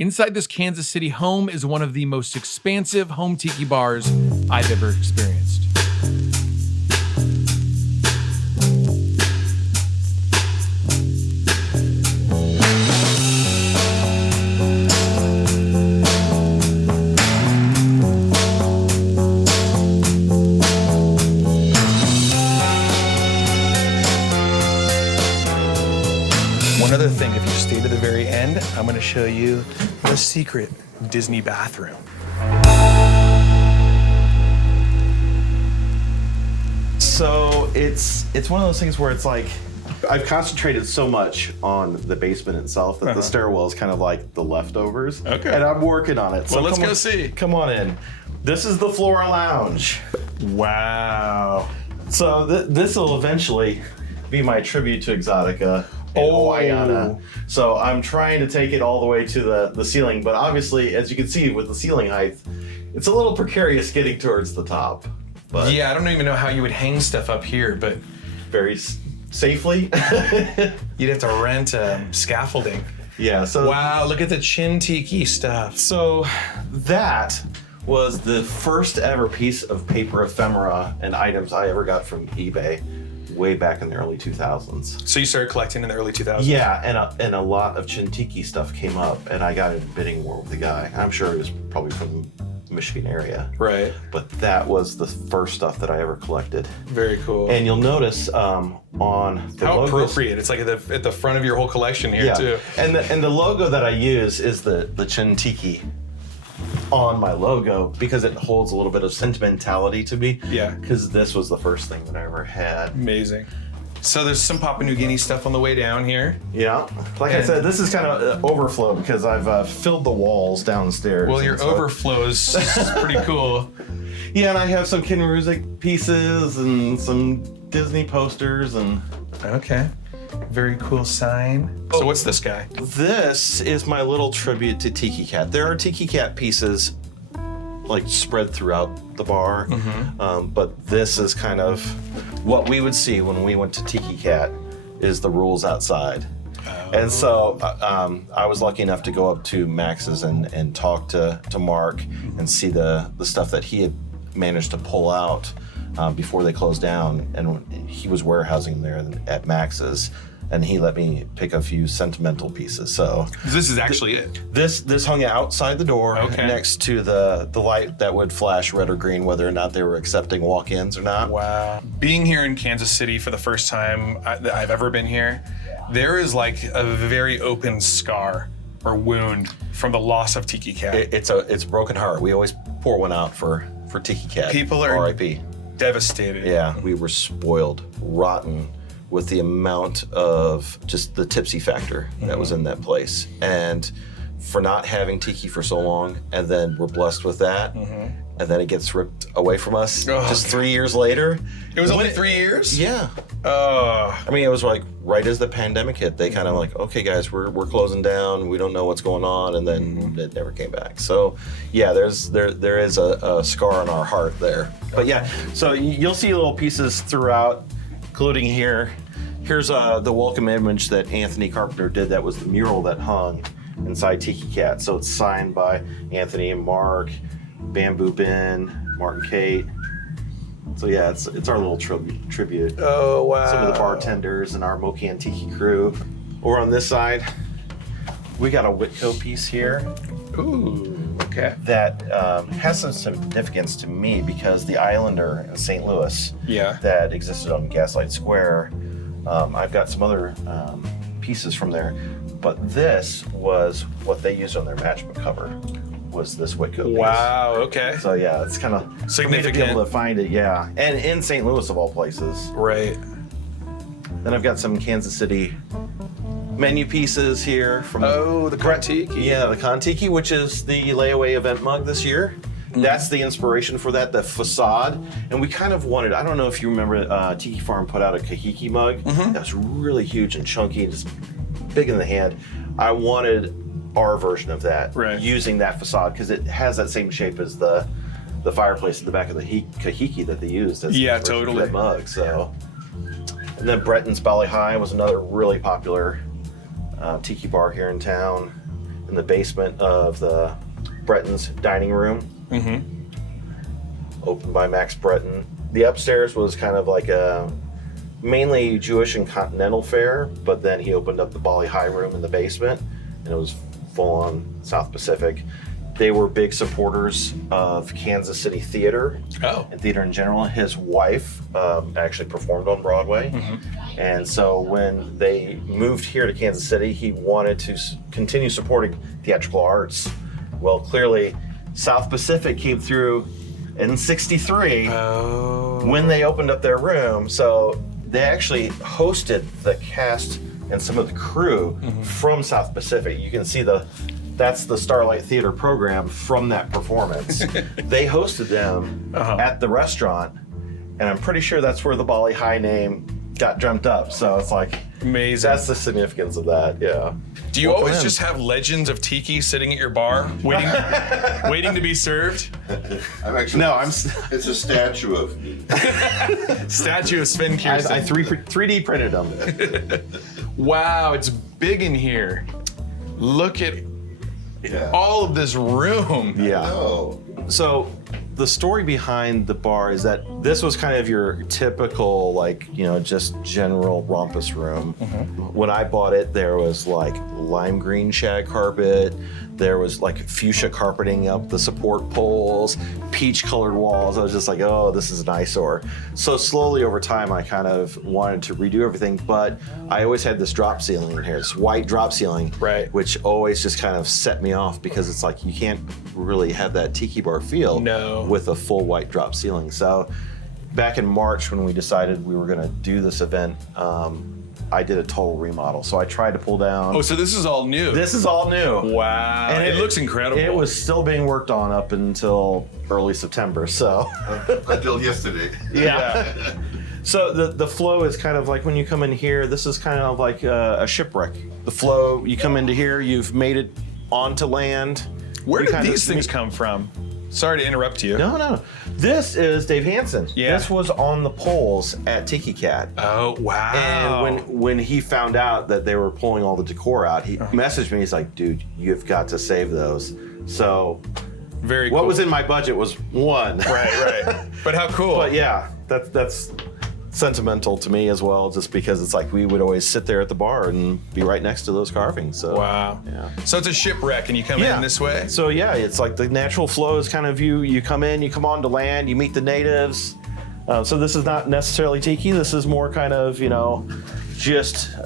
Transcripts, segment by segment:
Inside this Kansas City home is one of the most expansive home tiki bars I've ever experienced. One other thing, if you stay to the very end, I'm going to show you the secret Disney bathroom. So it's one of those things where it's like, I've concentrated so much on the basement itself that the stairwell is kind of like the leftovers. Okay. And I'm working on it. So well, let's go see. Come on in. This is the Flora Lounge. Wow. So this will eventually be my tribute to Exotica. Hawaiiana. So I'm trying to take it all the way to the ceiling, but obviously, as you can see with the ceiling height, it's a little precarious getting towards the top. But yeah, I don't even know how you would hang stuff up here, but very safely. you'd have to rent scaffolding. Yeah. So wow, look at the chin tiki stuff. So that was the first ever piece of paper ephemera and items I ever got from eBay. Way back in the early 2000s. So you started collecting in the early 2000s? Yeah, and a lot of Chin-tiki stuff came up, and I got in a bidding war with the guy. I'm sure he was probably from the Michigan area. Right. But that was the first stuff that I ever collected. Very cool. And you'll notice on the how logos, appropriate. It's like at the front of your whole collection here too. And the logo that I use is the Chin-tiki on my logo because it holds a little bit of sentimentality to me. Yeah. Because this was the first thing that I ever had. Amazing. So there's some Papua New Guinea stuff on the way down here. Yeah. Like I said, this is kind of overflow because I've filled the walls downstairs. Well, your overflow is pretty cool. Yeah, and I have some Ken Ruzick pieces and some Disney posters and... Okay. Very cool sign. So what's this guy? This is my little tribute to Tiki Cat. There are Tiki Cat pieces like spread throughout the bar, but this is kind of what we would see when we went to Tiki Cat is the rules outside. Oh. And so I was lucky enough to go up to Max's and talk to Mark and see the stuff that he had managed to pull out before they closed down, and he was warehousing there at Max's, and he let me pick a few sentimental pieces. So this is actually it. This hung outside the door next to the light that would flash red or green, whether or not they were accepting walk-ins or not. Wow. Being here in Kansas City for the first time I've ever been here, there is like a very open scar or wound from the loss of Tiki Cat. It's a broken heart. We always pour one out for Tiki Cat. People are R.I.P. devastated. Yeah, we were spoiled, rotten with the amount of just the tipsy factor that was in that place. And for not having Tiki for so long, and then we're blessed with that, and then it gets ripped away from us just 3 years later. It was only 3 years? Yeah. I mean, it was like right as the pandemic hit, they kind of like, okay guys, we're closing down, we don't know what's going on, and then it never came back. So yeah, there is a scar on our heart there. But yeah, so you'll see little pieces throughout, including here. Here's the welcome image that Anthony Carpenter did. That was the mural that hung inside Tiki Cat. So it's signed by Anthony and Mark, Bamboo Ben, Mark and Kate. So yeah, it's our little tribute. Oh wow! Some of the bartenders and our Mocan Tiki crew. Over on this side, we got a Whitco piece here. Ooh, okay. That has some significance to me because the Islander in St. Louis that existed on Gaslight Square, I've got some other pieces from there, but this was what they used on their matchbook cover, was this Whitco piece. Wow, okay. So yeah, it's kind of significant to be able to find it, yeah. And in St. Louis of all places. Right. Then I've got some Kansas City menu pieces here from the Kon-Tiki. Yeah, the Kon-Tiki, which is the layaway event mug this year. That's the inspiration for that, the facade. And we kind of wanted, I don't know if you remember, Tiki Farm put out a Kahiki mug that was really huge and chunky and just big in the hand. I wanted our version of that, using that facade, because it has that same shape as the fireplace in the back of the Kahiki that they used as that mug. So, and then Bretton's Bali High was another really popular tiki bar here in town. in the basement of the Breton's dining room. Opened by Max Breton. The upstairs was kind of like a mainly Jewish and continental fare, but then he opened up the Bali High room in the basement, and it was full on South Pacific. They were big supporters of Kansas City theater and theater in general. His wife actually performed on Broadway. And so when they moved here to Kansas City, he wanted to continue supporting theatrical arts. Well, clearly, South Pacific came through in '63 when they opened up their room. So they actually hosted the cast and some of the crew from South Pacific. You can see that's the Starlight Theater program from that performance. They hosted them at the restaurant, and I'm pretty sure that's where the Bali High name got dreamt up. So it's like amazing. That's the significance of that. Yeah. Do you always just have legends of tiki sitting at your bar, waiting to be served? I'm actually it's a statue of me. Statue of Sven Kirsten. I 3D printed them. Wow, it's big in here. Look at all of this room. Yeah. Oh. So the story behind the bar is that this was kind of your typical, like, just general rumpus room. When I bought it, there was like lime green shag carpet. There was like fuchsia carpeting up the support poles, peach colored walls. I was just like, oh, this is an eyesore. So slowly over time, I kind of wanted to redo everything, but I always had this drop ceiling in here, this white drop ceiling, which always just kind of set me off because it's like you can't really have that tiki bar feel with a full white drop ceiling. So back in March when we decided we were going to do this event, I did a total remodel. So I tried to pull down. Oh, so this is all new. This is all new. Wow. And it looks incredible. It was still being worked on up until early September, so. Until yesterday. Yeah. So the flow is kind of like when you come in here, this is kind of like a shipwreck. The flow, you come into here, you've made it onto land. Where did these things come from? Sorry to interrupt you. No. This is Dave Hansen. Yeah. This was on the poles at Tiki Cat. Oh, wow. And when he found out that they were pulling all the decor out, he messaged me. He's like, dude, you've got to save those. So very cool. What was in my budget was one. Right. But how cool. But yeah, that's sentimental to me as well, just because it's like we would always sit there at the bar and be right next to those carvings. So wow. Yeah. So it's a shipwreck and you come in this way? So yeah, it's like the natural flow is kind of you come in, you come onto land, you meet the natives. So this is not necessarily tiki, this is more kind of, just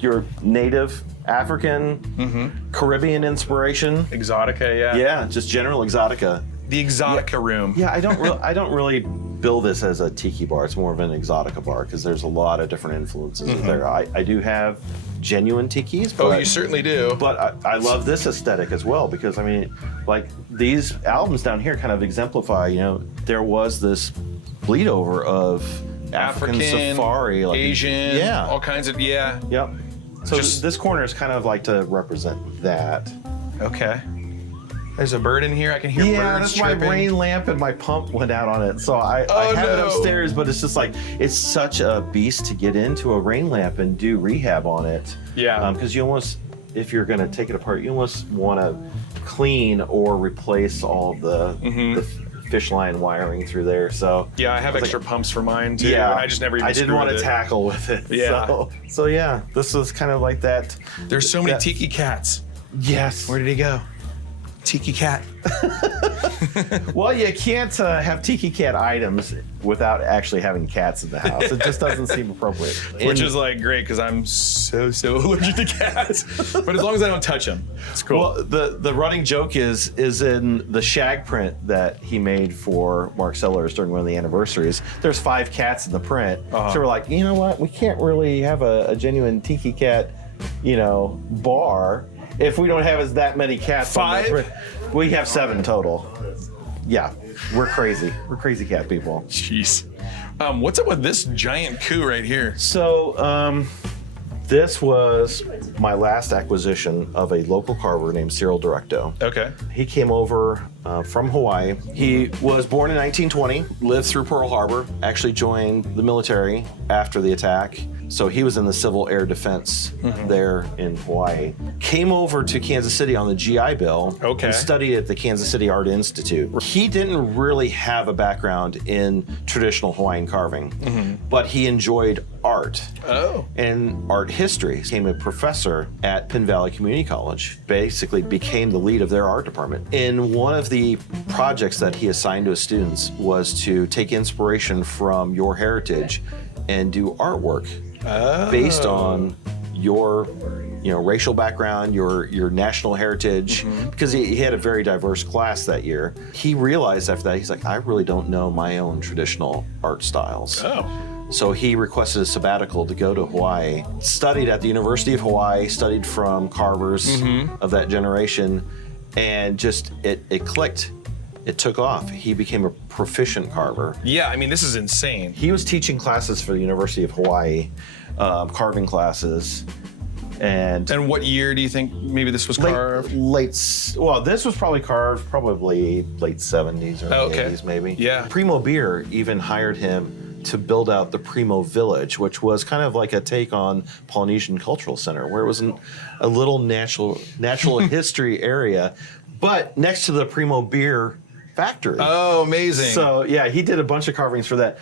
your native African, Caribbean inspiration. Exotica, yeah. Yeah, just general exotica. The exotica room. Yeah, I don't really bill this as a tiki bar. It's more of an exotica bar because there's a lot of different influences there. I do have genuine tikis. But, you certainly do. But I love this aesthetic as well because, I mean, like these albums down here kind of exemplify, there was this bleed over of African safari, like Asian, all kinds of, Yep. So this corner is kind of like to represent that. Okay. There's a bird in here. I can hear birds chirping. That's my rain lamp and my pump went out on it. So I have it upstairs, but it's just like, it's such a beast to get into a rain lamp and do rehab on it. Yeah. Because you almost, if you're going to take it apart, you almost want to clean or replace all the fish line wiring through there. So yeah, I have extra pumps for mine too. Yeah, and I just never even I didn't want to tackle with it. Yeah. So yeah, this was kind of like that. There's so many tiki cats. Yes. Where did he go? Tiki cat. Well, you can't have Tiki Cat items without actually having cats in the house. It just doesn't seem appropriate. Which is like great because I'm so allergic to cats. But as long as I don't touch them, it's cool. Well, the running joke is in the shag print that he made for Mark Sellers during one of the anniversaries. There's 5 cats in the print. So we're like, you know what? We can't really have a genuine Tiki Cat, bar if we don't have that many cats. 5? We have 7 total. Yeah, we're crazy. We're crazy cat people. Jeez. What's up with this giant coup right here? So, this was my last acquisition of a local carver named Cyril Directo. Okay. He came over from Hawaii. He was born in 1920, lived through Pearl Harbor, actually joined the military after the attack, So he was in the Civil Air Defense there in Hawaii. Came over to Kansas City on the GI Bill and studied at the Kansas City Art Institute. He didn't really have a background in traditional Hawaiian carving, but he enjoyed art and art history. He became a professor at Penn Valley Community College, basically became the lead of their art department. And one of the projects that he assigned to his students was to take inspiration from your heritage and do artwork based on your racial background, your national heritage, because he had a very diverse class that year. He realized after that, he's like, I really don't know my own traditional art styles. So he requested a sabbatical to go to Hawaii, studied at the University of Hawaii, studied from carvers of that generation, and just it clicked. It took off. He became a proficient carver. Yeah, I mean, this is insane. He was teaching classes for the University of Hawaii, carving classes. And what year do you think maybe this was carved? This was probably carved probably late 70s or 80s maybe. Yeah. Primo Beer even hired him to build out the Primo Village, which was kind of like a take on Polynesian Cultural Center, where it was a little natural history area, but next to the Primo Beer factory. Oh, amazing. So yeah, he did a bunch of carvings for that.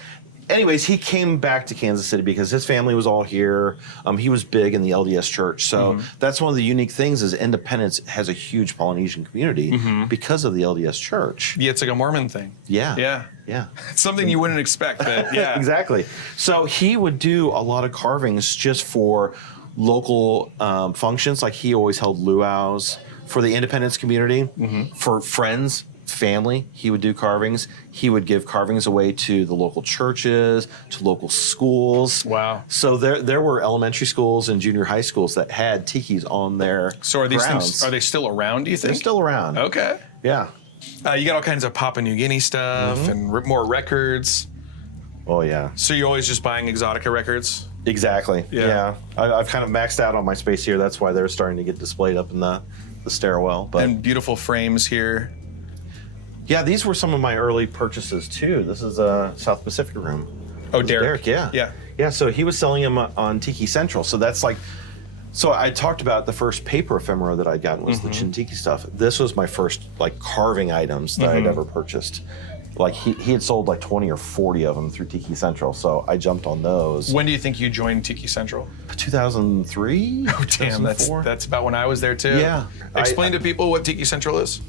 Anyways, he came back to Kansas City because his family was all here. He was big in the LDS church. So that's one of the unique things is Independence has a huge Polynesian community because of the LDS church. Yeah, it's like a Mormon thing. Yeah. Yeah. It's something you wouldn't expect, but yeah. Exactly. So he would do a lot of carvings just for local functions. Like he always held luau's for the Independence community, for friends, family. He would do carvings. He would give carvings away to the local churches, to local schools. Wow. So there were elementary schools and junior high schools that had tikis on their So are these grounds. things, are they still around, do you think? They're still around. Okay. Yeah. You got all kinds of Papua New Guinea stuff and more records. Oh, yeah. So you're always just buying Exotica records? Exactly. Yeah. I've kind of maxed out on my space here. That's why they're starting to get displayed up in the stairwell. But And beautiful frames here. yeah, these were some of my early purchases too. This is a South Pacific room. Oh, This is Derek. yeah. Yeah, so he was selling them on Tiki Central. So that's like, so I talked about the first paper ephemera that I'd gotten was the Chin-Tiki stuff. This was my first like carving items that I'd ever purchased. Like he had sold like 20 or 40 of them through Tiki Central. So I jumped on those. When do you think you joined Tiki Central? 2003? Oh, damn, that's about when I was there too. Yeah. Explain to people what Tiki Central is.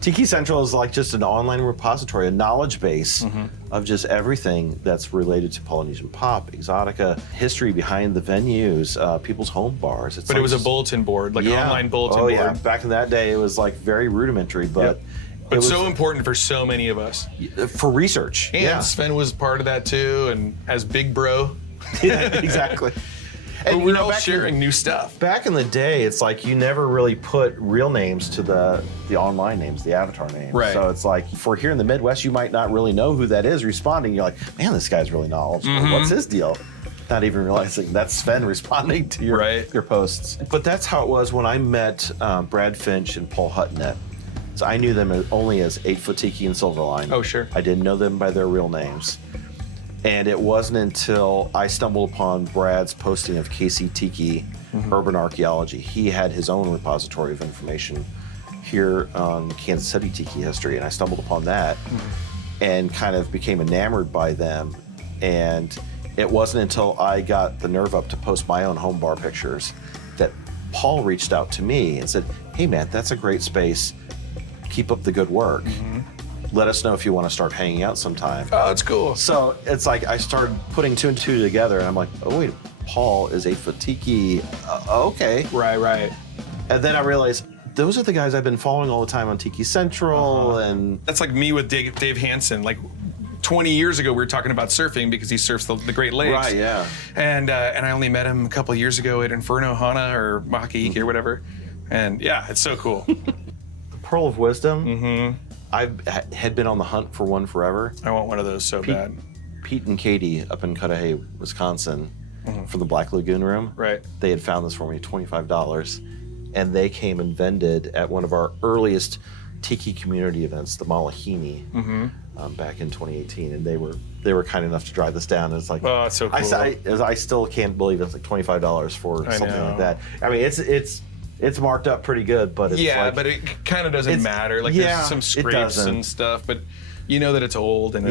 Tiki Central is like just an online repository, a knowledge base of just everything that's related to Polynesian pop, exotica, history behind the venues, people's home bars. But it was a bulletin board, like an online bulletin board. Yeah, back in that day it was like very rudimentary, but But it was so important for so many of us. for research. And Sven was part of that too, and as Big Bro. Yeah, exactly. But And we're all sharing new stuff. Back in the day, it's like you never really put real names to the online names, the avatar names. Right. So it's like, for here in the Midwest, you might not really know who that is responding. You're like, man, this guy's really knowledgeable. What's his deal? Not even realizing that's Sven responding to your posts. But that's how it was when I met Brad Finch and Paul Huttonett. So I knew them only as 8-Foot Tiki and Silverline. Oh, sure. I didn't know them by their real names. And it wasn't until I stumbled upon Brad's posting of KC Tiki Urban Archaeology. He had his own repository of information here on Kansas City Tiki history, and I stumbled upon that and kind of became enamored by them. And it wasn't until I got the nerve up to post my own home bar pictures that Paul reached out to me and said, hey man, that's a great space. Keep up the good work. Let us know if you want to start hanging out sometime. Oh, it's cool. So it's like I started putting two and two together, and I'm like, oh wait, Paul is 8-Foot Tiki. Okay. Right. And then I realized those are the guys I've been following all the time on Tiki Central, and That's like me with Dave Hansen. Like 20 years ago, we were talking about surfing because he surfs the Great Lakes. right, yeah. And I only met him a couple of years ago at Inferno Hana or Maka'iki or whatever. And yeah, it's so cool. Pearl of Wisdom. I had been on the hunt for one forever. I want one of those so bad. Pete and Katie up in Cudahy, Wisconsin, from the Black Lagoon Room. Right. They had found this for me, $25, and they came and vended at one of our earliest tiki community events, the Malahini, back in 2018, and they were kind enough to drive this down. It's like, Oh, it's so cool. I still can't believe it's like $25 for something know. like that. I mean, it's marked up pretty good, but it's Yeah, like, but it kind of doesn't matter. Like yeah, there's some it scrapes doesn't. and stuff, but you know that it's old and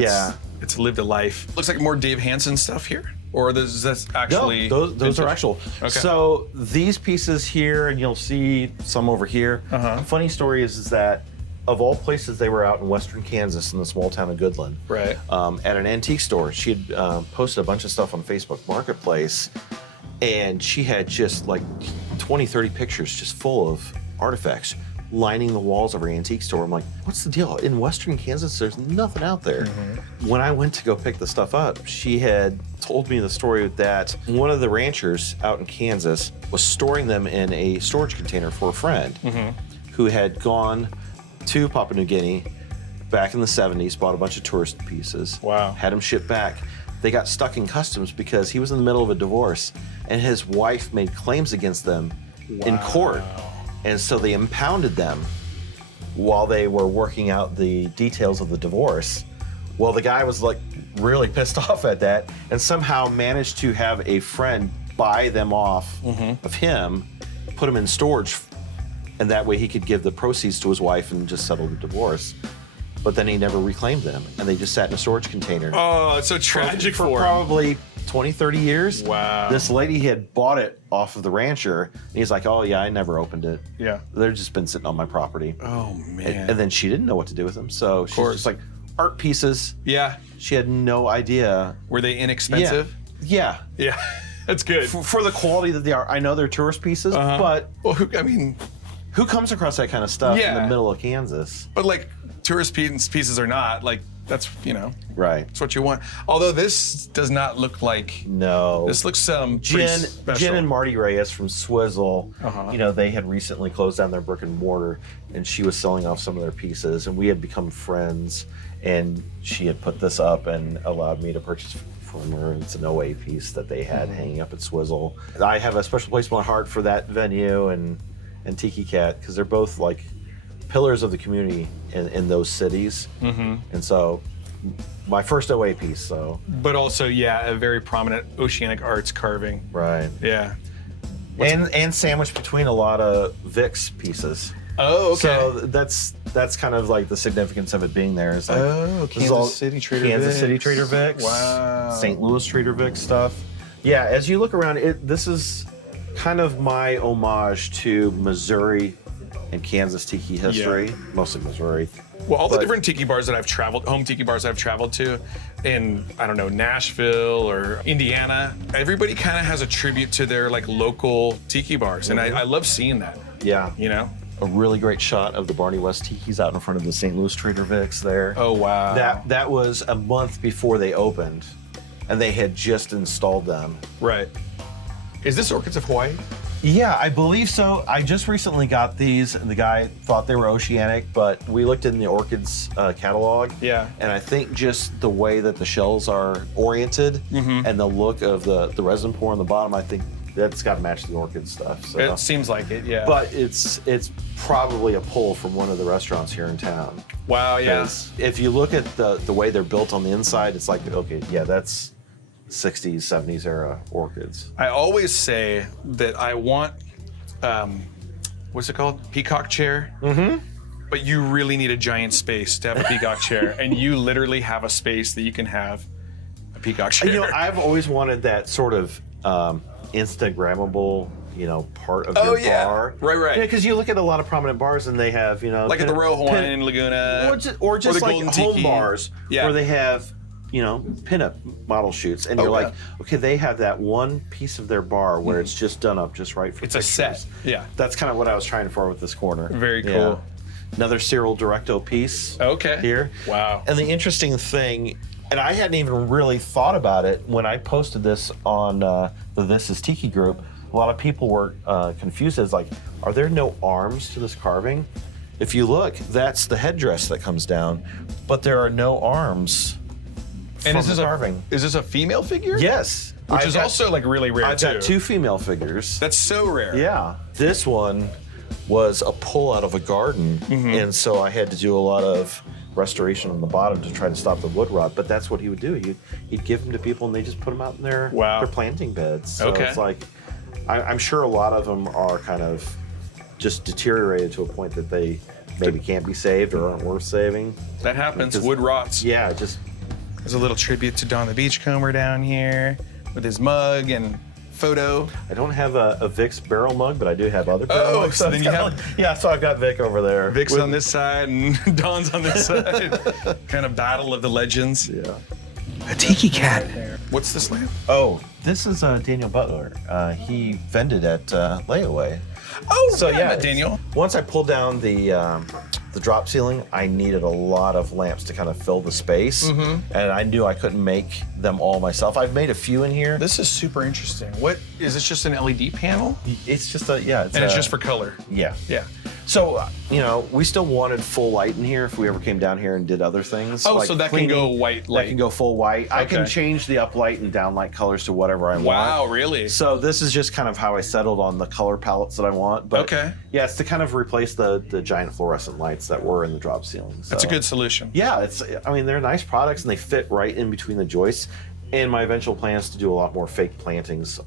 it's lived a life. Looks like more Dave Hansen stuff here, or is this actually? No, those are vintage? actual. Okay. So these pieces here, and you'll see some over here. Funny story is that of all places, they were out in western Kansas in the small town of Goodland. Right. At an antique store. She had posted a bunch of stuff on Facebook Marketplace, and she had just like 20, 30 pictures just full of artifacts lining the walls of her antique store. I'm like, what's the deal? In western Kansas, there's nothing out there. When I went to go pick the stuff up, she had told me the story that one of the ranchers out in Kansas was storing them in a storage container for a friend who had gone to Papua New Guinea back in the 70s, bought a bunch of tourist pieces, Wow. had them shipped back. They got stuck in customs because he was in the middle of a divorce and his wife made claims against them in court. And so they impounded them while they were working out the details of the divorce. Well, the guy was like really pissed off at that and somehow managed to have a friend buy them off of him, put them in storage, and that way he could give the proceeds to his wife and just settle the divorce. But then he never reclaimed them, and they just sat in a storage container. Oh, it's so tragic for for him. probably 20, 30 years. Wow. This lady had bought it off of the rancher, and he's like, oh yeah, I never opened it. Yeah. They've just been sitting on my property. Oh man. And then she didn't know what to do with them, so she's course. just like, art pieces. Yeah. She had no idea. Were they inexpensive? Yeah. Yeah. That's good. For the quality that they are. I know they're tourist pieces, but Well, I mean, who comes across that kind of stuff in Yeah. the middle of Kansas? but like tourist pieces or not, like that's Right. that's what you want. Although this does not look like. No. This looks pretty Jen special. and Marty Reyes from Swizzle, Uh-huh. they had recently closed down their brick and mortar, and she was selling off some of their pieces, and we had become friends, and she had put this up and allowed me to purchase from her. It's an OA piece that they had hanging up at Swizzle. I have a special place in my heart for that venue and Tiki Cat, because they're both like pillars of the community in those cities. And so my first OA piece, so. But also, yeah, a very prominent oceanic arts carving. Right. Yeah. And sandwiched between a lot of Vic's pieces. Oh, okay. So that's kind of like the significance of it being there. Is like, Oh, this is Kansas all City Trader Kansas Vic's. City Trader Vic's. Wow. St. Louis Trader Vic's stuff. Yeah, as you look around, this is kind of my homage to Missouri and Kansas tiki history, mostly Missouri. Well, all the But- different tiki bars that I've traveled, home tiki bars I've traveled to in, I don't know, Nashville or Indiana, everybody kind of has a tribute to their like local tiki bars. And I love seeing that, Yeah. A really great shot of the Barney West Tiki's out in front of the St. Louis Trader Vic's there. Oh, wow. That was a month before they opened, and they had just installed them. Right. Is this Orchids of Hawaii? Yeah, I believe so. I just recently got these, and the guy thought they were oceanic, but we looked in the Orchids catalog. Yeah. And I think just the way that the shells are oriented and the look of the resin pour on the bottom, I think that's got to match the Orchid stuff. So. It seems like it, yeah. But it's probably a pull from one of the restaurants here in town. Wow, yeah. 'Cause if you look at the way they're built on the inside, it's like, okay, yeah, that's 60s, 70s era orchids. I always say that I want, what's it called? Peacock chair. But you really need a giant space to have a peacock chair. And you literally have a space that you can have a peacock chair. I've always wanted that sort of Instagrammable, part of your bar. Right. Yeah, because you look at a lot of prominent bars and they have, like at the Royal Hawaiian Laguna. or just the like Golden home Tiki. bars Yeah. where they have, pinup model shoots, and you're like, okay, they have that one piece of their bar where it's just done up just right for It's a pictures. set. Yeah. That's kind of what I was trying for with this corner. Very Yeah. cool. Another Cyril Directo piece. Okay. Here. Wow. And the interesting thing, and I hadn't even really thought about it when I posted this on the This Is Tiki group. A lot of people were confused as like, are there no arms to this carving? If you look, that's the headdress that comes down, but there are no arms. And from is this the carving. is this a female figure? Yes. Which I've is got- also like really rare I've too. got two female figures. That's so rare. Yeah. This one was a pull out of a garden, and so I had to do a lot of restoration on the bottom to try to stop the wood rot. But that's what he would do. He'd give them to people, and they just put them out in their planting beds. So it's like, I'm sure a lot of them are kind of just deteriorated to a point that they maybe can't be saved or aren't worth saving. That happens. Wood rots. Yeah, just. There's a little tribute to Don the Beachcomber down here with his mug and photo. I don't have a Vic's barrel mug, but I do have other barrel mugs. So then you have so I've got Vic over there. Vic's on this side and Don's on this side. Kind of battle of the legends. Yeah. A tiki cat. What's this lamp? Oh, this is Daniel Butler. He vended at Layaway. Oh, so yeah, Daniel. Once I pulled down the drop ceiling, I needed a lot of lamps to kind of fill the space, and I knew I couldn't make them all myself. I've made a few in here. This is super interesting. What is this? Just an LED panel? It's just it's just for color. Yeah. Yeah. So, we still wanted full light in here if we ever came down here and did other things. Oh, so that can go white light. That can go full white. Okay. I can change the uplight and downlight colors to whatever I want. Wow, really? So this is just kind of how I settled on the color palettes that I want. But yeah, it's to kind of replace the giant fluorescent lights that were in the drop ceiling. So, that's a good solution. Yeah, they're nice products and they fit right in between the joists. And my eventual plan is to do a lot more fake plantings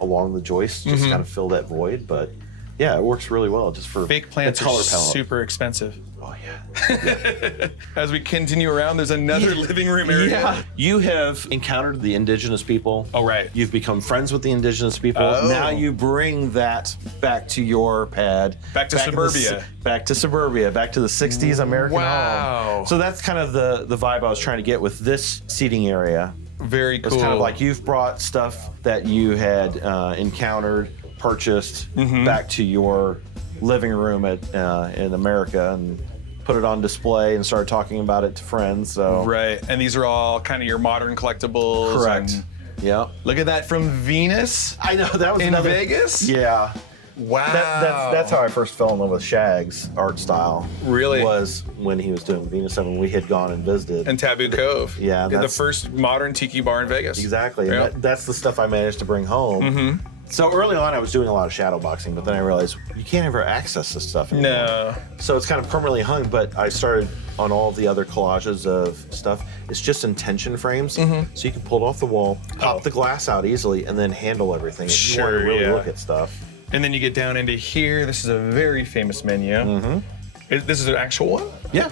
along the joists, just kind of fill that void. But yeah, it works really well just for fake plants the color are palette. Super expensive. Oh yeah. As we continue around, there's another living room area. Yeah. You have encountered the indigenous people. Oh, right. You've become friends with the indigenous people. Oh. Now you bring that back to your pad. Back to suburbia. Back to suburbia. Back to the 60s American Wow. home. So that's kind of the vibe I was trying to get with this seating area. Very cool. It's kind of like you've brought stuff that you had encountered, purchased back to your living room in America and put it on display and started talking about it to friends. So right, and these are all kind of your modern collectibles. Correct. And yeah. look at that from Venus. I know that was in Vegas. Yeah. Wow. That's how I first fell in love with Shag's art style. Really? Was when he was doing Venus and when we had gone and visited. And Taboo Cove. Yeah. The first modern tiki bar in Vegas. Exactly. Yeah. That's the stuff I managed to bring home. So early on, I was doing a lot of shadow boxing, but then I realized you can't ever access this stuff anymore. No. So it's kind of permanently hung, but I started on all the other collages of stuff. It's just in tension frames, so you can pull it off the wall, pop the glass out easily, and then handle everything if you want to really look at stuff. And then you get down into here. This is a very famous menu. This is an actual one? Yeah.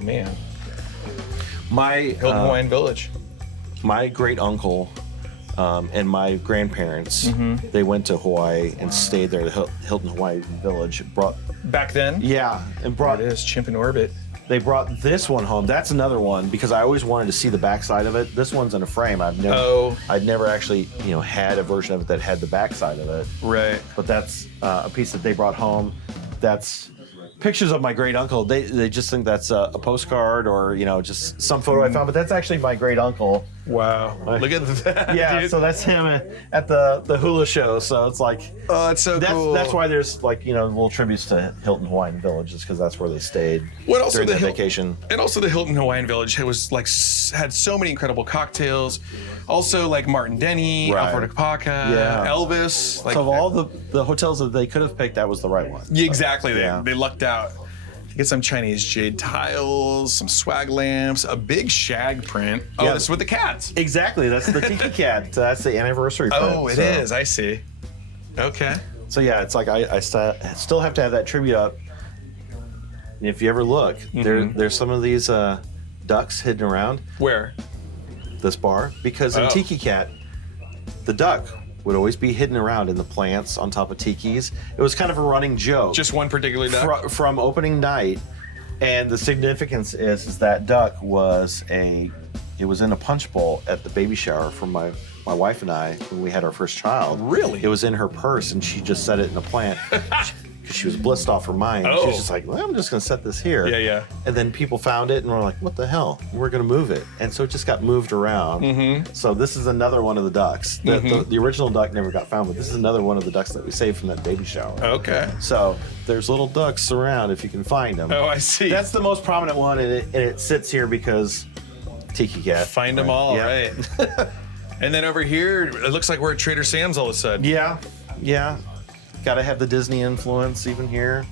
Man. My Hilton Hawaiian Village. My great uncle and my grandparents, they went to Hawaii and stayed there at the Hilton Hawaiian Village. Back then? Yeah, and brought it is Chimp in Orbit. They brought this one home. That's another one because I always wanted to see the backside of it. This one's in a frame. I'd never actually had a version of it that had the backside of it. Right. But that's a piece that they brought home. That's pictures of my great uncle. They just think that's a postcard or just some photo I found. But that's actually my great uncle. Wow. Look at that. Yeah. Dude. So that's him at the hula show. So it's like it's so cool. That's why there's little tributes to Hilton Hawaiian Village, just because that's where they stayed during their vacation. And also the Hilton Hawaiian Village had so many incredible cocktails. Also like Martin Denny, Alfred Akpaka, Elvis. So of all the hotels that they could have picked, that was the right one. Yeah, exactly. Yeah. They lucked out. Get some Chinese jade tiles, some swag lamps, a big shag print. Oh, this is with the cats. Exactly. That's the Tiki Cat. That's the anniversary print. Oh, it is. I see. Okay. So yeah, it's like I still have to have that tribute up. And if you ever look, there's some of these ducks hidden around. Where? This bar. Because in Tiki Cat, the duck would always be hidden around in the plants on top of tikis. It was kind of a running joke. Just one particular duck? From opening night. And the significance is that duck was it was in a punch bowl at the baby shower for my wife and I when we had our first child. Really? It was in her purse and she just set it in a plant. Because she was blissed off her mind. She was just like, well, I'm just going to set this here. Yeah, yeah. And then people found it and were like, what the hell? We're going to move it. And so it just got moved around. So this is another one of the ducks. The original duck never got found, but this is another one of the ducks that we saved from that baby shower. Okay. So there's little ducks around if you can find them. Oh, I see. That's the most prominent one, and it sits here because Tiki Cat. Find them all, right. And then over here, it looks like we're at Trader Sam's all of a sudden. Yeah, yeah. Gotta have the Disney influence even here.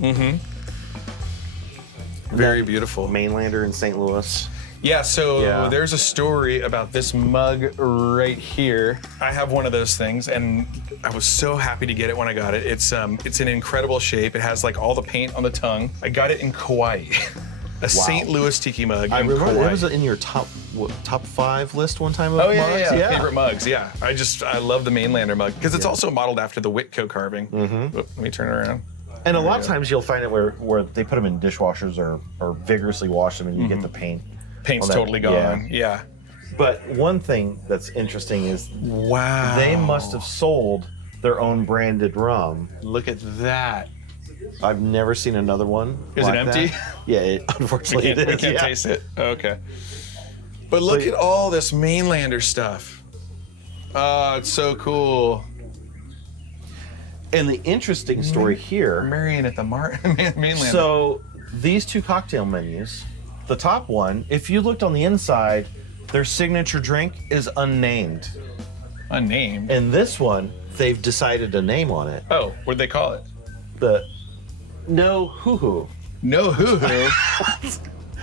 Very beautiful. Mainlander in St. Louis. Yeah, so Yeah. there's a story about this mug right here. I have one of those things, and I was so happy to get it when I got it. It's in incredible shape. It has like all the paint on the tongue. I got it in Kauai. A St. Louis tiki mug I in remember Kauai. it was in your top 5 list one time of Oh yeah, mugs. yeah, favorite mugs. Yeah, I love the Mainlander mug because it's also modeled after the Whitco carving. Oop, let me turn it around. And a lot of times you'll find it where they put them in dishwashers or vigorously wash them and you get the paint. Paint's on that. totally gone. Yeah. But one thing that's interesting is Wow. they must have sold their own branded rum. Look at that. I've never seen another one. Is it like empty? that. Yeah, unfortunately We it is. can't yeah. taste it. Okay. But look at all this Mainlander stuff. Oh, it's so cool. And the interesting story here. Marion at the Mainlander. So these two cocktail menus, the top one, if you looked on the inside, their signature drink is unnamed. Unnamed. And this one, they've decided a name on it. Oh, what'd they call it? The No Hoo Hoo. No hoo hoo.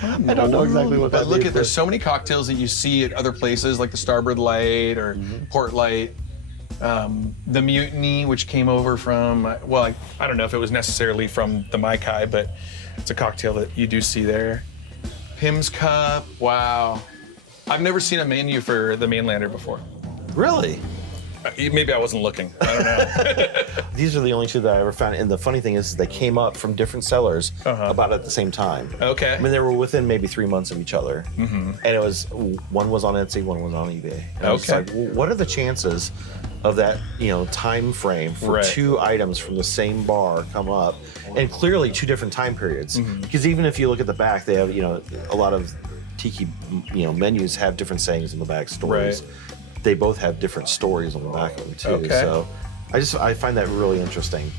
I don't know exactly what that But look means, at, there's so many cocktails that you see at other places like the Starboard Light or Port Light. The Mutiny, which came over from, well, I don't know if it was necessarily from the Mai Kai, but it's a cocktail that you do see there. Pim's Cup, wow. I've never seen a menu for the Mainlander before. Really? Maybe I wasn't looking. I don't know. These are the only two that I ever found. And the funny thing is they came up from different sellers about at the same time. Okay. I mean, they were within maybe 3 months of each other. And it was, one was on Etsy, one was on eBay. And I was Okay. like, well, what are the chances of that, time frame for Right. two items from the same bar come up, and clearly two different time periods? Because even if you look at the back, they have, a lot of tiki, menus have different sayings in the back, stories. Right. They both have different stories on the back of them too. Okay. So I find that really interesting.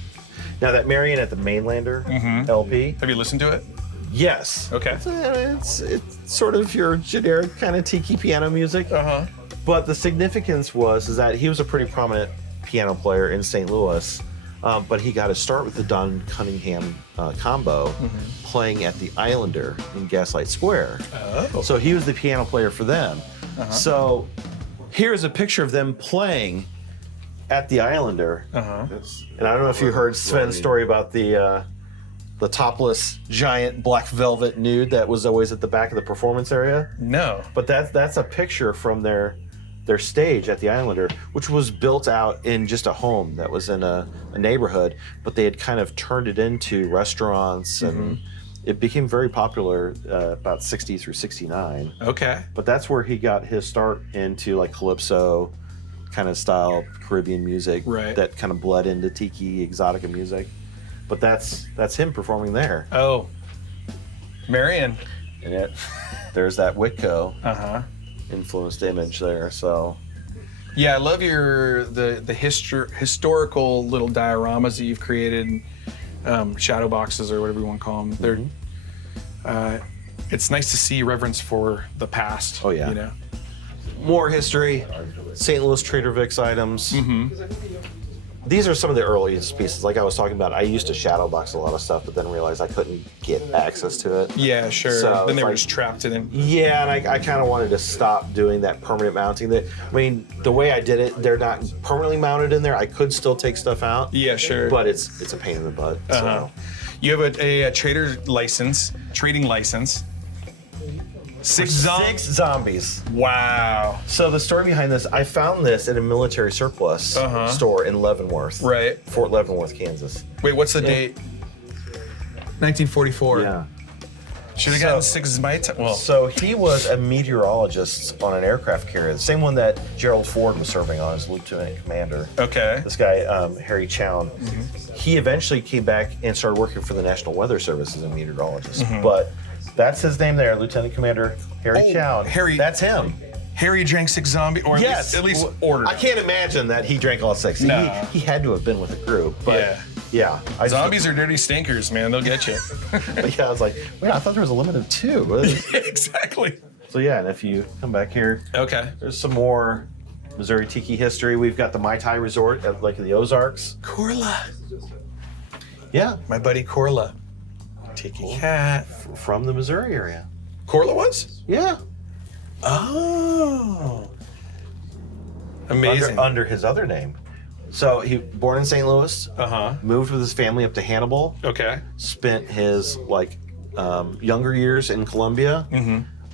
Now that Marion at the Mainlander LP, Have you listened to it? yes. Okay. It's sort of your generic kind of tiki piano music. Uh-huh. But the significance is that he was a pretty prominent piano player in St. Louis, but he got to start with the Don Cunningham combo playing at the Islander in Gaslight Square. Oh. So he was the piano player for them. So here's a picture of them playing at the Islander. And I don't know if you heard Sven's story about the topless giant black velvet nude that was always at the back of the performance area. No. But that's a picture from their stage at the Islander, which was built out in just a home that was in a neighborhood, but they had kind of turned it into restaurants, and it became very popular about 60 through 69. Okay. But that's where he got his start into like calypso kind of style Caribbean music, Right. that kind of bled into tiki exotica music. But that's him performing there. Oh. Marion. And there's that Whitco Uh-huh. influenced image there. So Yeah, I love the historical little dioramas that you've created, shadow boxes or whatever you want to call them. They're, it's nice to see reverence for the past. Oh, yeah. more history, St. Louis Trader Vic's items. These are some of the earliest pieces. Like I was talking about, I used to shadow box a lot of stuff, but then realized I couldn't get access to it. Yeah, sure. So Then they it's were like- just trapped in it. Yeah, and I kind of wanted to stop doing that permanent mounting. The way I did it, they're not permanently mounted in there. I could still take stuff out. Yeah, sure. But it's a pain in the butt. Uh-huh. So. You have a trading license. Six zombies. Wow. So the story behind this, I found this in a military surplus store in Leavenworth. Right. Fort Leavenworth, Kansas. Wait, what's the date? 1944. Yeah. Should have gotten 6 bites. Well, So he was a meteorologist on an aircraft carrier, the same one that Gerald Ford was serving on as lieutenant commander. okay. This guy, Harry Chown, he eventually came back and started working for the National Weather Service as a meteorologist. But that's his name there, Lieutenant Commander Harry Chown. Harry- That's him. Harry drank 6 zombie, or Yes. at least ordered. I can't imagine that he drank all 6. No. He had to have been with a group. But yeah. Zombies are dirty stinkers, man. They'll get you. Yeah, I was like, wait, I thought there was a limit of 2. Exactly. So yeah, and if you come back here, Okay. there's some more Missouri Tiki history. We've got the Mai Tai Resort at Lake of the Ozarks. Corla. Yeah, My buddy Corla. Tiki cat. from the Missouri area. Corla was? Yeah. Oh. Amazing. Under his other name. So he born in St. Louis, Uh-huh. moved with his family up to Hannibal, Okay. spent his younger years in Colombia,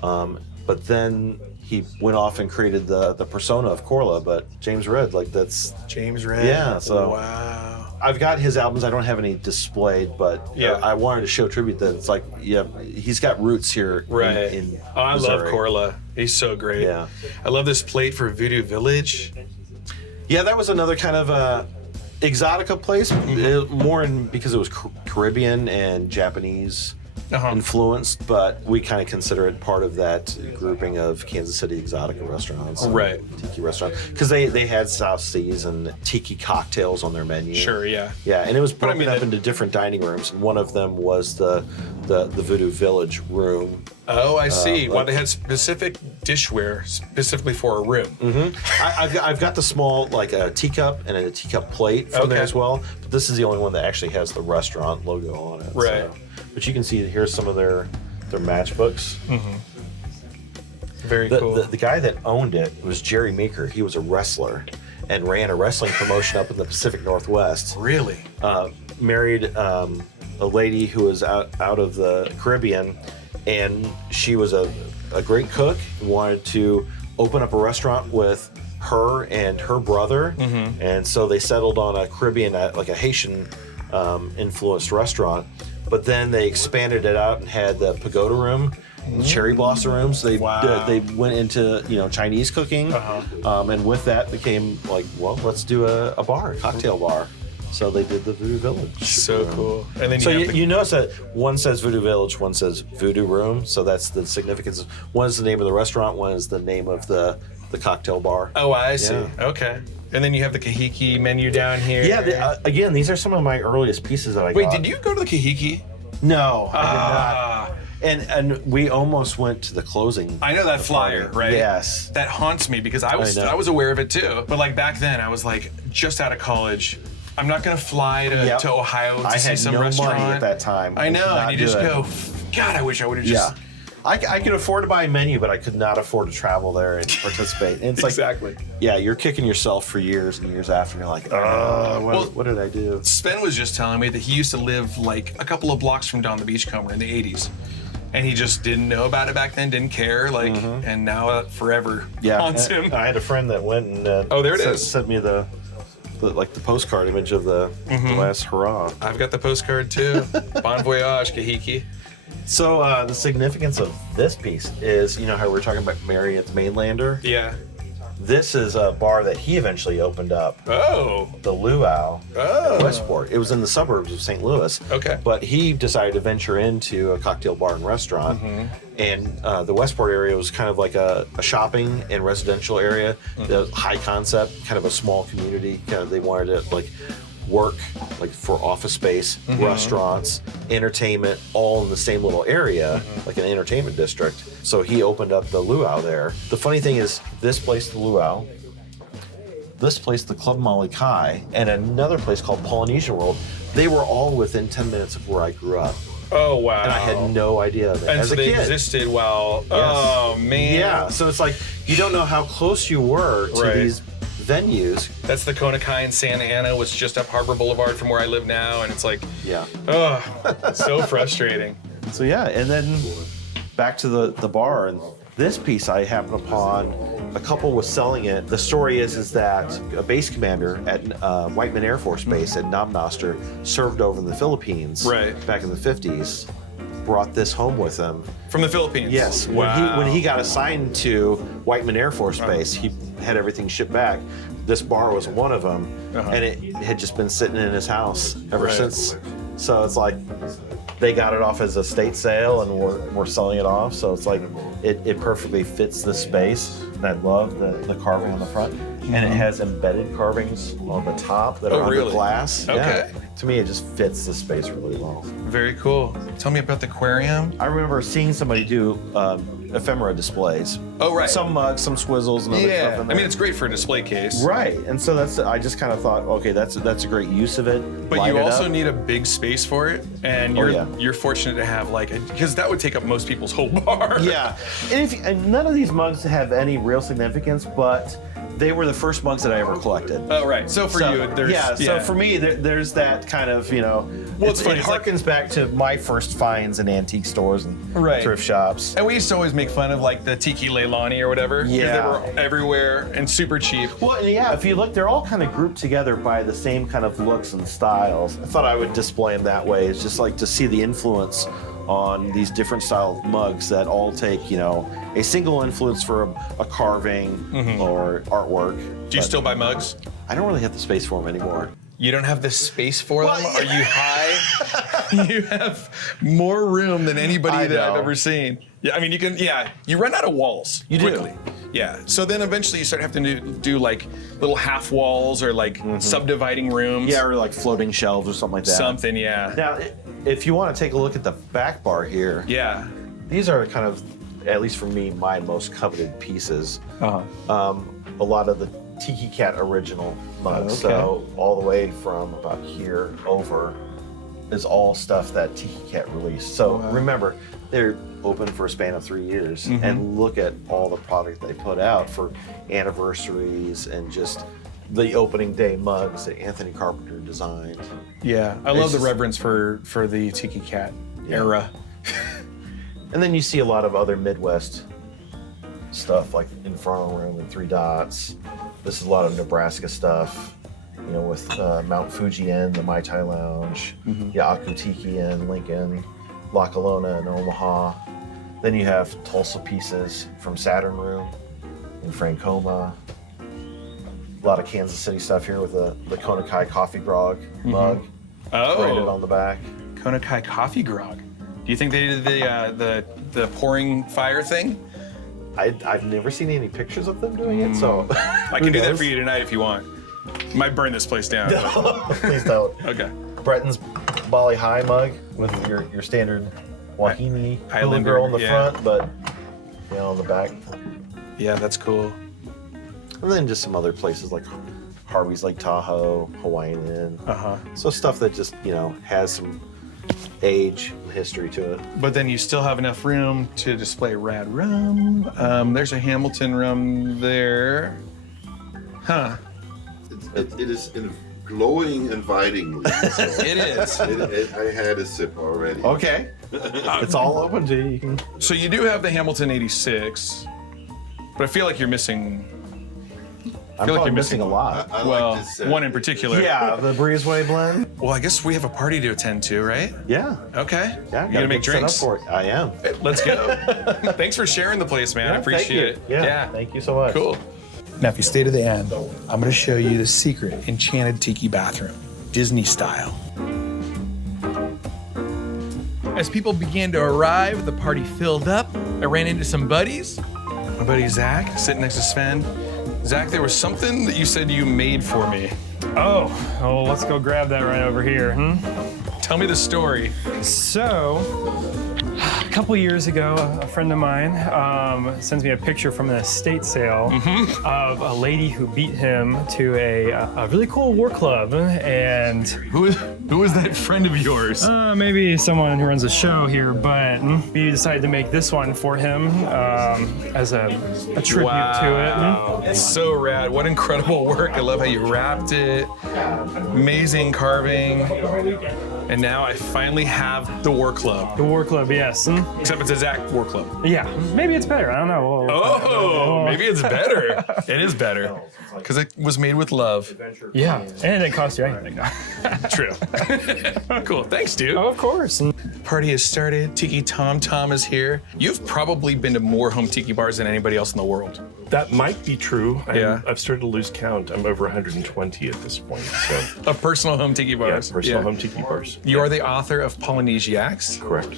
but then he went off and created the persona of Corla. But James Red, that's James Red. Yeah, so- Wow. I've got his albums. I don't have any displayed, but Yeah. I wanted to show tribute that it's he's got roots here. Right. In Oh, I love Missouri. Corla. He's so great. Yeah. I love this plate for Voodoo Village. Yeah, that was another kind of exotica place, because it was Caribbean and Japanese Uh-huh. influenced, but we kind of consider it part of that grouping of Kansas City exotica restaurants, and Right. Tiki restaurant, because they had South Seas and tiki cocktails on their menu. Sure, yeah. Yeah, and it was I broken mean, up that- into different dining rooms, and one of them was the Voodoo Village room. Oh, I see. Well, they had specific dishware specifically for a room. I've got the small a teacup and a teacup plate from there Okay. as well, but this is the only one that actually has the restaurant logo on it. Right. But you can see here's some of their matchbooks. Very The, cool. the guy that owned it was Jerry Meeker. He was a wrestler and ran a wrestling promotion up in the Pacific Northwest. Really? Married a lady who was out of the Caribbean, and she was a great cook. Wanted to open up a restaurant with her and her brother, and so they settled on a Caribbean, like a Haitian influenced restaurant. But then they expanded it out and had the pagoda room, cherry blossom rooms. They they went into Chinese cooking, and with that became let's do a bar, a cocktail bar. So they did the Voodoo Village. So cool. And then So you have you notice that one says Voodoo Village, one says Voodoo Room. So that's the significance. One is the name of the restaurant, one is the name of the cocktail bar. Oh, I see. Yeah. Okay. And then you have the Kahiki menu down here. Yeah, again, these are some of my earliest pieces that I Wait, got. did you go to the Kahiki? No, I Ah. did not. And we almost went to the closing. I know that flyer, right? Yes. That haunts me because I know. was aware of it too. But back then, I was just out of college. I'm not gonna fly to Ohio to I see had some no restaurant money at that time. I I know, could not and you do just it. go, God, I wish I would have just. Yeah. I could afford to buy a menu, but I could not afford to travel there and participate. And it's Exactly. Yeah, you're kicking yourself for years and years after. You're like, what did I do? Sven was just telling me that he used to live a couple of blocks from down the Beachcomber in the 80s. And he just didn't know about it back then, didn't care, and now it forever haunts him. I had a friend that went and there it is. sent me the postcard image of the last hurrah. I've got the postcard too. Bon voyage, Kahiki. So the significance of this piece is, how we're talking about Marriott's Mainlander? Yeah. This is a bar that he eventually opened up, Oh. the Luau Oh. at Westport. It was in the suburbs of St. Louis. Okay. But he decided to venture into a cocktail bar and restaurant. And the Westport area was kind of like a shopping and residential area. The high concept, kind of a small community. They wanted to work for office space, restaurants, entertainment, all in the same little area, like an entertainment district. So he opened up the Luau there. The funny thing is, this place, the Luau, this place, the Club Molly Kai, and another place called Polynesian World, they were all within 10 minutes of where I grew up. Oh, wow. And I had no idea of it. And as so a they kid. existed while. Yes. Oh, man. Yeah, so it's you don't know how close you were to Right. these venues. That's the Kona Kai in Santa Ana, was just up Harbor Boulevard from where I live now. And it's Yeah. so frustrating. So yeah, and then back to the bar, and this piece I happened upon. A couple was selling it. The story is that a base commander at Whiteman Air Force Base at Nam Noster served over in the Philippines Right. back in the 50s. Brought this home with him. From the Philippines? Yes. Wow. When he got assigned to Whiteman Air Force Base, he had everything shipped back. This bar was one of them, and it had just been sitting in his house ever Right. since. So it's they got it off as a estate sale, and we're selling it off. So it's it perfectly fits the space. And I love the carving on the front. and it has embedded carvings on the top that Oh, are under really? glass. Okay. Yeah. To me, it just fits the space really well. Very cool. Tell me about the aquarium. I remember seeing somebody do ephemera displays. Oh, right. Some mugs, some swizzles, and other stuff Yeah. in I there. mean, it's great for a display case. Right, and so I just kind of thought, okay, that's a great use of it. But Light you it also up. need a big space for it, and you're fortunate to have because that would take up most people's whole bar. Yeah, and none of these mugs have any real significance, but they were the first mugs that I ever collected. Oh, right. So for you, there's so for me, there's that kind of Well, it's funny, It it's like- harkens back to my first finds in antique stores and Right. thrift shops. And we used to always make fun of like the Tiki Leilani or whatever. 'Cause Yeah. They were everywhere and super cheap. Well, and yeah, if you look, they're all kind of grouped together by the same kind of looks and styles. I thought I would display them that way. It's just like to see the influence on these different style mugs that all take, a single influence for a carving or artwork. Do you still buy mugs? I don't really have the space for them anymore. You don't have the space for them? Well, Are you high? You have more room than anybody I that I've know. ever seen. Yeah, I mean, you run out of walls You do. quickly. Yeah, so then eventually you start having to do like little half walls or like subdividing rooms. Yeah, or like floating shelves or something like that. Something, yeah. Now, if you want to take a look at the back bar here, Yeah. these are kind of, at least for me, my most coveted pieces. Uh-huh. A lot of the Tiki Cat original mugs, so all the way from about here over is all stuff that Tiki Cat released. So remember, they're open for a span of 3 years, and look at all the product they put out for anniversaries and just the opening day mugs that Anthony Carpenter designed. Yeah, I love the just- reverence for the Tiki Cat era. And then you see a lot of other Midwest stuff like Inferno Room and Three Dots. This is a lot of Nebraska stuff, with Mount Fuji Inn, the Mai Tai Lounge, the Akutiki Inn, Lincoln, La Colonna in Omaha. Then you have Tulsa pieces from Saturn Room in Francoma. A lot of Kansas City stuff here with the Konakai Coffee Grog mug branded on the back. Konakai Coffee Grog. Do you think they did the pouring fire thing? I've never seen any pictures of them doing it, so I can do that for you tonight if you want. Might burn this place down. Please don't. Okay. Breton's Bali High mug with your standard Wahine hula Islander, girl on the yeah. front, but on the back. Yeah, that's cool. And then just some other places like Harvey's Lake Tahoe, Hawaiian Inn. So stuff that just has some age and history to it. But then you still have enough room to display rad rum. There's a Hamilton rum there. Huh. It is glowing invitingly. So It is. I had a sip already. Okay. It's all open to you. You can... So you do have the Hamilton 86, but I feel like you're missing. I'm feel like probably you're missing a lot. I Well, like this. one in particular. Yeah, the Breezeway blend. Well, I guess we have a party to attend to, right? Yeah. Okay. Yeah, You gonna make get set up drinks? for it. I am. Let's go. Thanks for sharing the place, man. I appreciate it. Yeah, thank you so much. Cool. Now, if you stay to the end, I'm going to show you the secret Enchanted Tiki Bathroom, Disney style. As people began to arrive, the party filled up. I ran into some buddies. My buddy Zach, sitting next to Sven. Zach, there was something that you said you made for me. Oh, let's go grab that right over here. Tell me the story. So, a couple years ago, a friend of mine sends me a picture from an estate sale of a lady who beat him to a really cool war club. And Who was that friend of yours? maybe someone who runs a show here, but we decided to make this one for him as a tribute to it. It's so rad. What incredible work. I love how you wrapped it. Amazing carving. And now I finally have the War Club. The war club, yes. Except it's a Zach War Club. Yeah, maybe it's better. I don't know. Oh, maybe it's better. It is better. Because it was made with love. Yeah, and it didn't cost you anything. True. Cool. Thanks, dude. Oh, of course. Party has started. Tiki Tom Tom is here. You've probably been to more home tiki bars than anybody else in the world. That might be true. Yeah. I've started to lose count. I'm over 120 at this point. So, Of personal home tiki bars. personal home tiki bars. You are the author of Polynesiacs. Correct.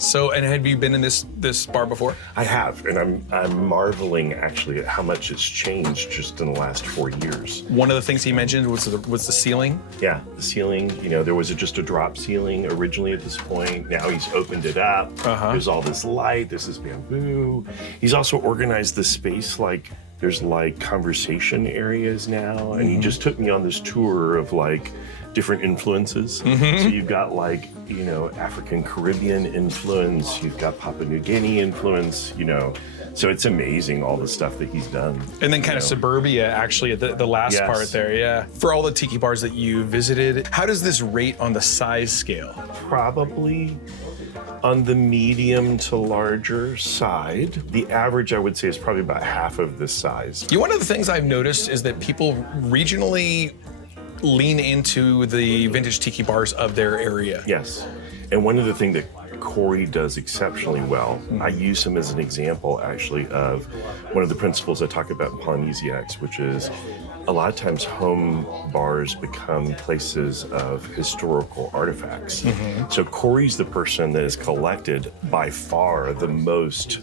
So, and have you been in this bar before? I have, and I'm marveling actually at how much it's changed just in the last 4 years. One of the things he mentioned was the ceiling. Yeah, the ceiling. There was just a drop ceiling originally at this point. Now he's opened it up. There's all this light. There's this bamboo. He's also organized the space like there's like conversation areas now, and he just took me on this tour of like different influences. So you've got like African Caribbean influence. You've got Papua New Guinea influence. So it's amazing all the stuff that he's done. And then kind of suburbia, actually, at the last Yes. part there, yeah. For all the tiki bars that you visited, how does this rate on the size scale? Probably on the medium to larger side. The average, I would say, is probably about half of this size. One of the things I've noticed is that people regionally lean into the vintage tiki bars of their area. Yes. And one of the things that Corey does exceptionally well, I use him as an example, actually, of one of the principles I talk about in Polynesiacs, which is a lot of times home bars become places of historical artifacts. So Corey's the person that has collected by far the most,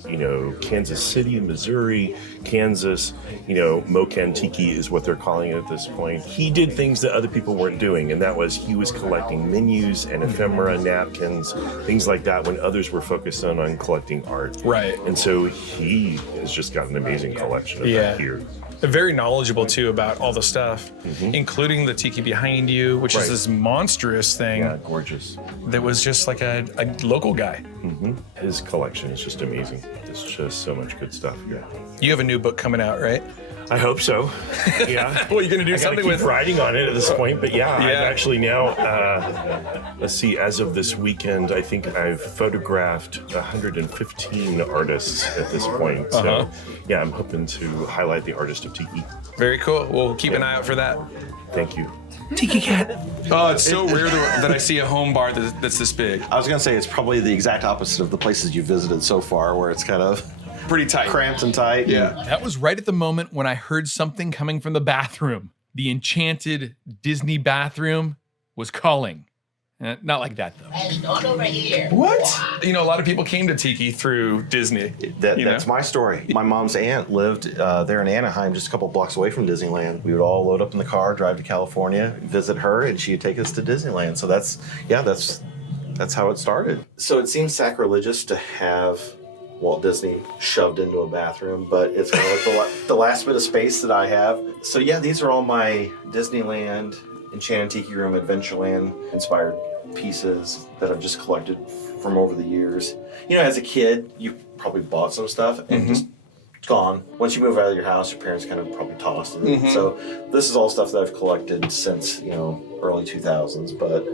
Kansas City, Missouri, Kansas, Mocan Tiki is what they're calling it at this point. He did things that other people weren't doing, and that was he was collecting menus and ephemera, napkins, things like that, when others were focused on collecting art. Right. And so he has just got an amazing collection of that here. They're very knowledgeable too about all the stuff, including the tiki behind you, which is this monstrous thing. Yeah, gorgeous. That was just like a local guy. His collection is just amazing. It's just so much good stuff. Yeah. You have a new book coming out, right? I hope so. Yeah. Well, you're gonna do I something keep with writing on it at this point, but yeah, Yeah. I've actually now, let's see, as of this weekend, I think I've photographed 115 artists at this point. So yeah, I'm hoping to highlight the artist of Tiki. Very cool. We'll keep an eye out for that. Thank you. Tiki Cat. Oh, it's so rare that I see a home bar that's this big. I was gonna say it's probably the exact opposite of the places you visited so far, where it's kind of Pretty tight. cramped and tight. Yeah. That was right at the moment when I heard something coming from the bathroom. The Enchanted Disney Bathroom was calling. Not like that, though. Hey, not over here. What? A lot of people came to Tiki through Disney. That's my story. My mom's aunt lived there in Anaheim, just a couple blocks away from Disneyland. We would all load up in the car, drive to California, visit her, and she'd take us to Disneyland. So that's how it started. So it seems sacrilegious to have Walt Disney shoved into a bathroom, but it's kind of like the last bit of space that I have. So yeah, these are all my Disneyland, Enchanted Tiki Room, Adventureland inspired pieces that I've just collected from over the years. As a kid, you probably bought some stuff and just it's gone. Once you move out of your house, your parents kind of probably tossed it. So this is all stuff that I've collected since, early 2000s, but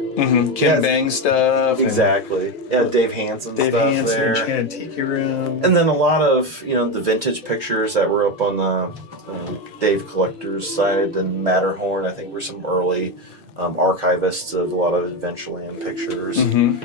Ken Bang stuff. exactly. Yeah, Dave Hansen Dave stuff Hansen, there. Enchanted Tiki Room. And then a lot of, the vintage pictures that were up on the Dave Collector's side, and Matterhorn, I think, were some early archivists of a lot of Adventureland pictures.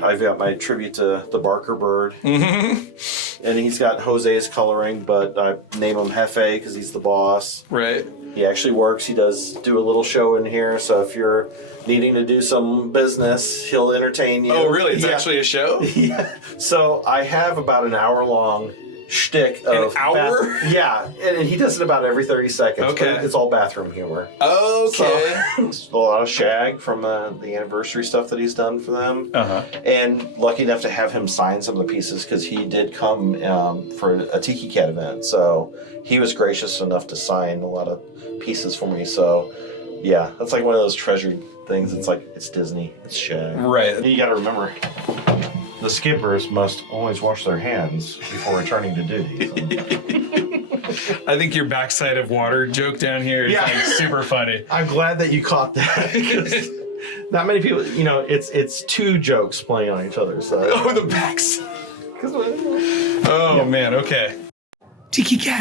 I've got my tribute to the Barker Bird. And he's got Jose's coloring, but I name him Hefe because he's the boss. Right. He actually works. He does do a little show in here, so if you're needing to do some business, he'll entertain you. Oh, really? It's Yeah. actually a show? Yeah. So I have about an hour-long shtick of An hour? yeah, and he does it about every 30 seconds. Okay. But it's all bathroom humor. Okay. So, a lot of shag from the anniversary stuff that he's done for them. And lucky enough to have him sign some of the pieces because he did come for a Tiki Cat event. So he was gracious enough to sign a lot of pieces for me. So yeah, that's like one of those treasured things. It's like, it's Disney, it's shag. Right. And you got to remember, the skippers must always wash their hands before returning to duty. I think your backside of water joke down here is like super funny. I'm glad that you caught that. Because not many people, it's two jokes playing on each other. So Oh, the backs. Oh, man. Okay. Tiki Cat.